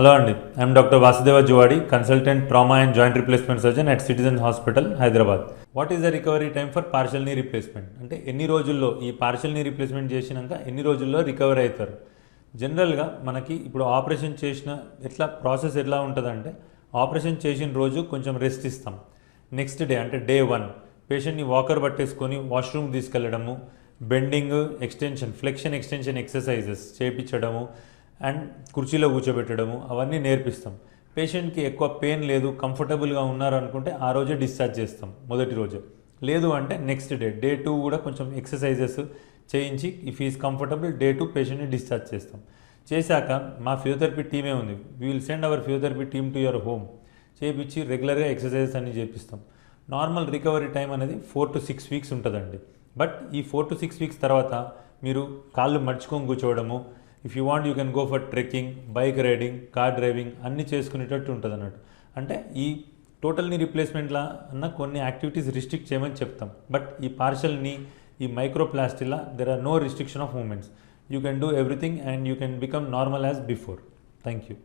Hello Andy, I am Dr. Vasudeva Juvadi, consultant trauma and joint replacement surgeon at Citizen Hospital, Hyderabad. What is the recovery time for partial knee replacement? అంటే ఎన్ని రోజుల్లో ఈ partial knee replacement చేసినాక ఎన్ని రోజుల్లో recover అవుతారు? జనరల్గా మనకి ఇప్పుడు ఆపరేషన్ చేసిన ప్రాసెస్ ఎట్లా ఉంటుందంటే ఆపరేషన్ చేసిన రోజు కొంచెం రెస్ట్ ఇస్తాం. నెక్స్ట్ డే అంటే డే 1 పేషెంట్ని వాకర్ పట్టేసుకొని వాష్రూమ్ తీసుకెళ్ళడము, bending extension flexion extension exercises చేయించడము అండ్ కుర్చీలో కూర్చోబెట్టడము అవన్నీ నేర్పిస్తాం. పేషెంట్కి ఎక్కువ పెయిన్ లేదు, కంఫర్టబుల్గా ఉన్నారు అనుకుంటే ఆ రోజే డిశ్చార్జ్ చేస్తాం మొదటి రోజు. లేదు అంటే నెక్స్ట్ డే 2 కూడా కొంచెం ఎక్సర్సైజెస్ చేయించి ఇఫ్ ఈజ్ కంఫర్టబుల్ డే 2 పేషెంట్ని డిశ్చార్జ్ చేస్తాం. చేశాక మా ఫిజియోథెరపీ టీమే ఉంది, we will send hour physiotherapy team to your home. చేయించి రెగ్యులర్గా ఎక్సర్సైజెస్ అన్నీ చేపిస్తాం. నార్మల్ రికవరీ టైం అనేది 4 to 6 వీక్స్ ఉంటుందండి. బట్ ఈ 4 to 6 వీక్స్ తర్వాత మీరు కాళ్ళు మడుచుకొని కూర్చోవడము, if you want you can go for trekking, bike riding, car driving అన్నీ చేసుకునేటట్టు ఉంటుంది అన్నట్టు. అంటే ఈ టోటల్ నీ రీప్లేస్మెంట్లా అన్న కొన్ని యాక్టివిటీస్ రిస్ట్రిక్ట్ చేయమని చెప్తాం. బట్ ఈ పార్షల్ నీ ఈ మైక్రోప్లాస్టిలా there are no restriction of movements. You can do everything and you can become normal as before. Thank you.